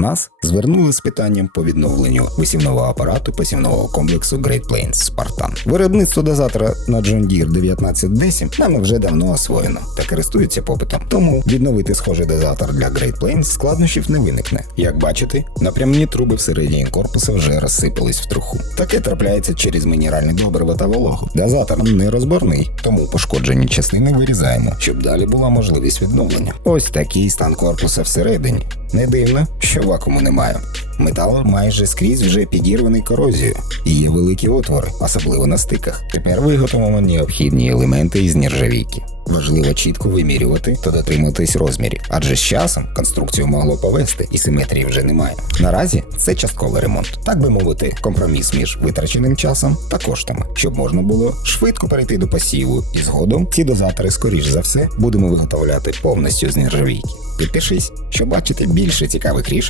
нас звернули з питанням по відновленню висівного апарату посівного комплексу Great Plains Spartan. Виробництво дозатора на John Deere 1910 нами вже давно освоєно та користується попитом. Тому відновити схожий дозатор для Great Plains складнощів не виникне. Як бачите, напрямні труби всередині корпуса вже розсипались в труху. Таке трапляється через мінеральне добриво та вологу. Дозатор не розборний, тому пошкоджені частини вирізаємо, щоб далі була можливість відновлення. Ось такий стан корпуса всередині. Не дивно, що вакууму немає. Метал майже скрізь вже підірваний корозією, і є великі отвори, особливо на стиках. Тепер виготовимо необхідні елементи із нержавійки. Важливо чітко вимірювати та дотримуватись розмірів, адже з часом конструкцію могло повести і симетрії вже немає. Наразі це частковий ремонт, так би мовити, компроміс між витраченим часом та коштами, щоб можна було швидко перейти до посіву, і згодом ці дозатори, скоріш за все, будемо виготовляти повністю з нержавійки. Підпишись, щоб бачити більше цікавих рішень